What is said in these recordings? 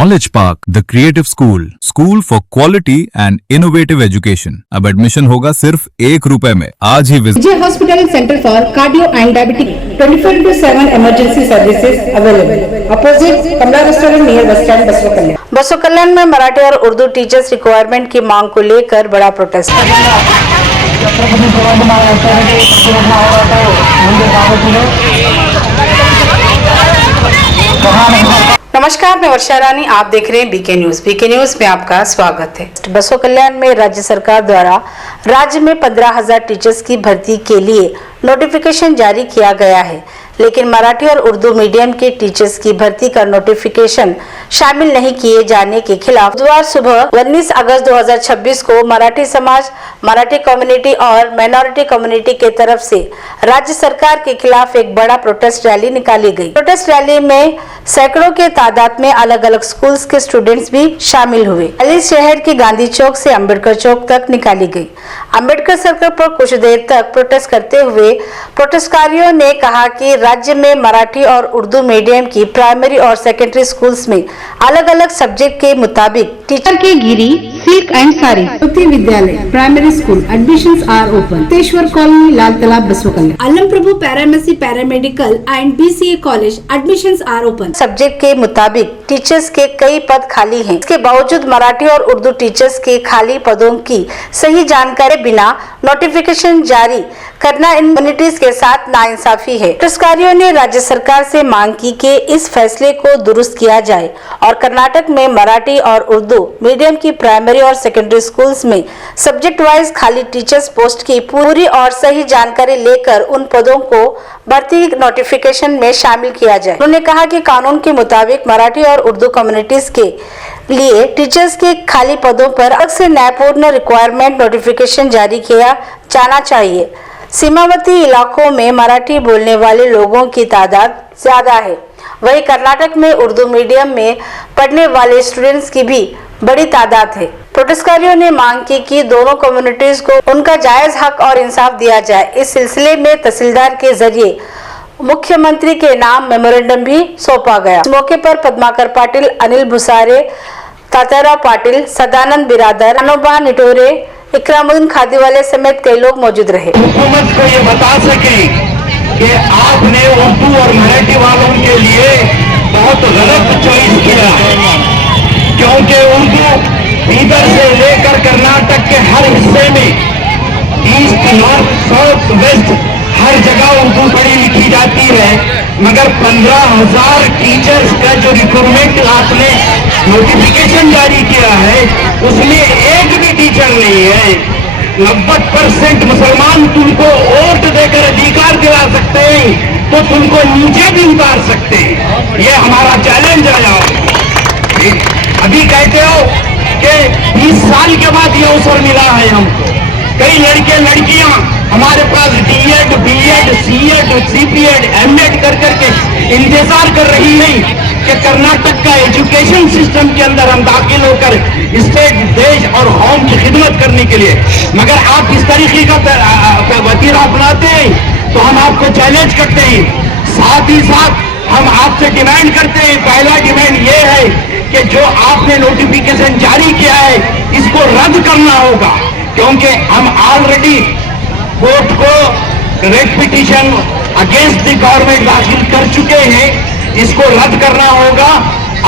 Knowledge Park, the Creative School for quality and innovative education. अब admission होगा सिर्फ ₹1 में। आज ही visit. Vijay hospital centre for cardio and diabetic 24/7 emergency services available. Opposite Kamala restaurant near bus stand Basava Kalyan. बसवा कल्याण में मराठी और उर्दू टीचर्स रिक्वायरमेंट की मांग को लेकर बड़ा प्रोटेस्ट। नमस्कार, मैं वर्षा रानी, आप देख रहे हैं बीके न्यूज। बीके न्यूज में आपका स्वागत है। बसवा कल्याण में राज्य सरकार द्वारा राज्य में 15,000 टीचर्स की भर्ती के लिए नोटिफिकेशन जारी किया गया है, लेकिन मराठी और उर्दू मीडियम के टीचर्स की भर्ती का नोटिफिकेशन शामिल नहीं किए जाने के खिलाफ बुधवार सुबह 19 अगस्त 2026 को मराठी समाज, मराठी कम्युनिटी और माइनॉरिटी कम्युनिटी के तरफ से राज्य सरकार के खिलाफ एक बड़ा प्रोटेस्ट रैली निकाली गई। प्रोटेस्ट रैली में सैकड़ों के तादाद में अलग अलग स्कूल्स के स्टूडेंट्स भी शामिल हुए। रैली शहर के गांधी चौक से अंबेडकर चौक तक निकाली गई। अंबेडकर सर्कल पर कुछ देर तक प्रोटेस्ट करते हुए प्रोटेस्टकारियों ने कहा कि राज्य में मराठी और उर्दू मीडियम की प्राइमरी और सेकेंडरी स्कूल्स में अलग अलग सब्जेक्ट के मुताबिक टीचर के Giri silk and sari Jyoti Vidyalaya primary school admissions are open. तेश्वर colony Lal Talab Basava Kalyan. Alam Prabhu pharmacy paramedical and BCA college admissions are open. Subject के मुताबिक टीचर्स के कई पद खाली हैं। इसके बावजूद मराठी और उर्दू टीचर्स के खाली पदों की सही जानकारी बिना नोटिफिकेशन जारी करना इन कम्युनिटीज के साथ नाइंसाफी है। प्रोटेस्टकारियों ने राज्य सरकार से मांग की कि इस फैसले को दुरुस्त किया जाए और कर्नाटक में मराठी और उर्दू मीडियम की प्राइमरी और सेकेंडरी स्कूल्स में सब्जेक्ट वाइज खाली टीचर्स पोस्ट की पूरी और सही जानकारी लेकर उन पदों को भर्ती नोटिफिकेशन में शामिल किया जाए। उन्होंने कहा कि कानून के मुताबिक मराठी और उर्दू कम्युनिटीज के लिए टीचर्स के खाली पदों पर अलग से न्यायपूर्ण रिक्वायरमेंट नोटिफिकेशन जारी किया जाना चाहिए। सीमावर्ती इलाकों में मराठी बोलने वाले लोगों की तादाद ज्यादा है, वहीं कर्नाटक में उर्दू मीडियम में पढ़ने वाले स्टूडेंट्स की भी बड़ी तादाद है। प्रोटेस्टकारियों ने मांग की कि दोनों कम्युनिटीज को उनका जायज हक और इंसाफ दिया जाए। इस सिलसिले में तहसीलदार के जरिए मुख्यमंत्री के नाम मेमोरेंडम भी सौंपा गया। इस मौके पर पद्माकर पाटिल, अनिल भुसारे, तात्याराव पाटिल, सदानंद बिरादर, अनोबा निटोरे, इकरामुद्दीन खादीवाले समेत कई लोग मौजूद रहे। हुकूमत को ये बता सके कि आपने उर्दू और मराठी वालों के लिए बहुत गलत चॉइस किया है, क्योंकि उर्दू इधर से लेकर कर्नाटक के हर हिस्से में ईस्ट, नॉर्थ, साउथ, वेस्ट हर जगह उर्दू पढ़ी लिखी जाती है, मगर 15,000 टीचर्स का जो रिक्रूटमेंट आपने नोटिफिकेशन जारी किया है उसमें एक भी टीचर नहीं है। 90% मुसलमान तुमको वोट देकर अधिकार दिला सकते हैं तो तुमको नीचे भी उतार सकते हैं। ये हमारा चैलेंज है। आप अभी कहते हो कि 20 साल के बाद ये अवसर मिला है हमको। कई लड़के लड़कियां हमारे पास D.Ed, B.Ed, C.Ed, C.P.Ed, M.Ed कर करके इंतजार कर रही नहीं कि कर्नाटक का एजुकेशन सिस्टम के अंदर हम दाखिल होकर स्टेट, देश और कौम की खिदमत करने के लिए, मगर आप इस तरीके का वतीरा अपनाते हैं तो हम आपको चैलेंज करते हैं। साथ ही साथ हम आपसे डिमांड करते हैं, पहला डिमांड ये है कि जो आपने नोटिफिकेशन जारी किया है इसको रद्द करना होगा, क्योंकि हम ऑलरेडी कोर्ट को red petition against the government दाखिल कर चुके हैं। इसको रद्द करना होगा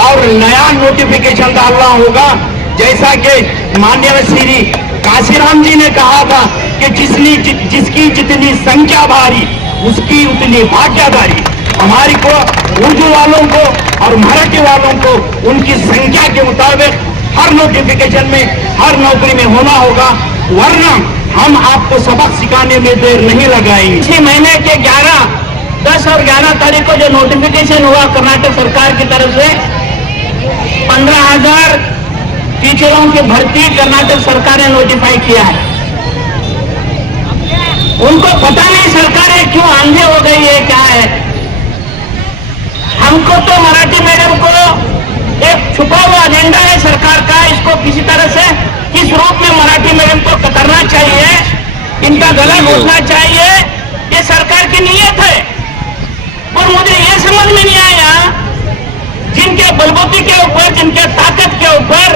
और नया नोटिफिकेशन डालना होगा, जैसा कि माननीय श्री काशीराम जी ने कहा था कि जिसकी जितनी संख्या भारी उसकी उतनी भाग्यदारी। हमारी को उर्दू वालों को और मराठी वालों को उनकी संख्या के मुताबिक हर नोटिफिकेशन में, हर नौकरी में होना होगा, वरना हम आपको सबक सिखाने में देर नहीं लगाएंगे। इसी महीने के 10 और 11 तारीख को जो नोटिफिकेशन हुआ कर्नाटक सरकार की तरफ से 15,000 टीचरों की भर्ती कर्नाटक सरकार ने नोटिफाई किया है। उनको पता नहीं सरकारें क्यों आंधी हो गई है, क्या है। हमको तो मराठी मीडियम को एक छुपा हुआ एजेंडा है सरकार का, इसको किसी तरह से किस रूप में मराठी मीडियम को कतरना चाहिए, इनका गला घोटना चाहिए, ये सरकार की नीयत है। और मुझे ये समझ में नहीं आया जिनके बलबूती के ऊपर, जिनके ताकत के ऊपर,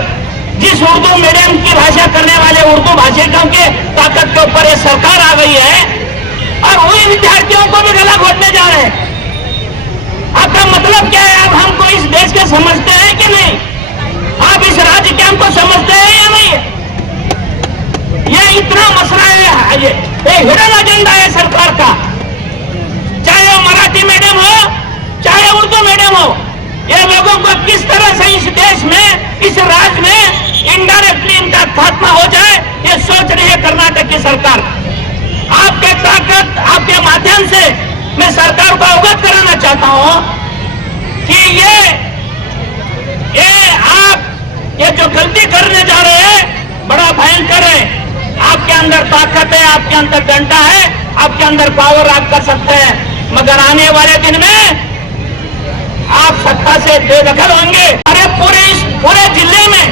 जिस उर्दू मीडियम की भाषा करने वाले उर्दू भाषिकों के ताकत के ऊपर ये सरकार आ गई है और वही विद्यार्थियों को भी गला घोटने जा रहे हैं। आपका मतलब क्या है? आप हमको इस देश के समझते हैं कि नहीं? आप इस राज्य के हमको समझते हैं या नहीं? ये इतना मसला है, ये हिडन एजेंडा है सरकार का। चाहे वो मराठी मीडियम हो, चाहे उर्दू मीडियम हो, ये लोगों को किस तरह से इस देश में, इस राज्य में इनडायरेक्टली इनका खात्मा हो जाए, ये सोच रही है कर्नाटक की सरकार। आपके ताकत, आपके माध्यम से मैं सरकार को अवगत कराना चाहता हूं कि ये जो गलती करने जा रहे हैं बड़ा भयंकर है। आपके अंदर ताकत है, आपके अंदर डंडा है, आपके अंदर पावर आप कर सकते हैं, मगर आने वाले दिन में आप सत्ता से बेदखल होंगे। अरे पूरे जिले में,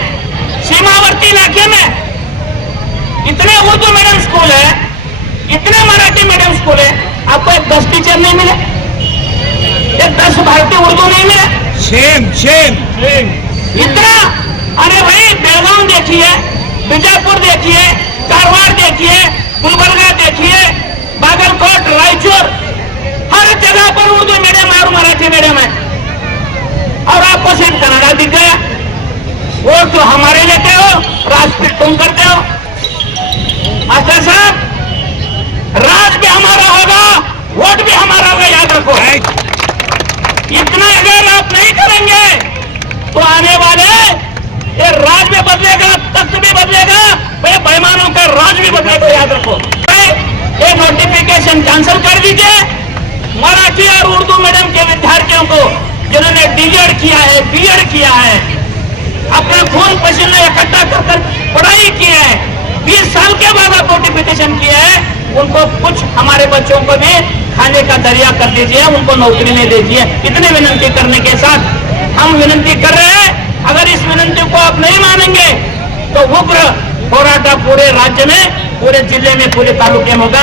सीमावर्ती इलाके में इतने उर्दू मीडियम स्कूल है, इतने मराठी मीडियम स्कूल है, आपको एक 10 टीचर नहीं मिले, एक 10 भारतीय उर्दू नहीं मिले। शेम शेम इतना। अरे भाई, बेलगांव देखिए, बीजापुर देखिए, कारवार देखिए, गुलबर्गा देखिए, बागलकोट, रायचूर, हर जगह पर उर्दू मीडियम है और मराठी मीडियम है। और आपको सिर्फ कनाडा दिख गया। वोट तो हमारे लेते हो, राजपीठ तुम करते हो। मास्टर साहब, राज भी हमारा होगा, वोट भी हमारा होगा, याद रखो। इतना अगर आप नहीं करेंगे तो आने वाले ये राज भी बदलेगा, तख्त भी बदलेगा, ये बेईमानों का राज भी बदलेगा, याद रखो। ये नोटिफिकेशन कैंसिल कर दीजिए। मराठी और उर्दू मीडियम के विद्यार्थियों को जिन्होंने डीएड किया है, बीएड किया है, अपना खून पसीना इकट्ठा कर पढ़ाई की है, 20 साल के बाद आप नोटिफिकेशन किया है, उनको कुछ हमारे बच्चों को भी खाने का दरिया कर दीजिए, उनको नौकरी नहीं दीजिए। इतनी विनंती करने के साथ हम विनंती कर रहे हैं, अगर इस विनंती को आप नहीं मानेंगे तो उग्र होराटा पूरे राज्य में, पूरे जिले में, पूरे तालुके में होगा।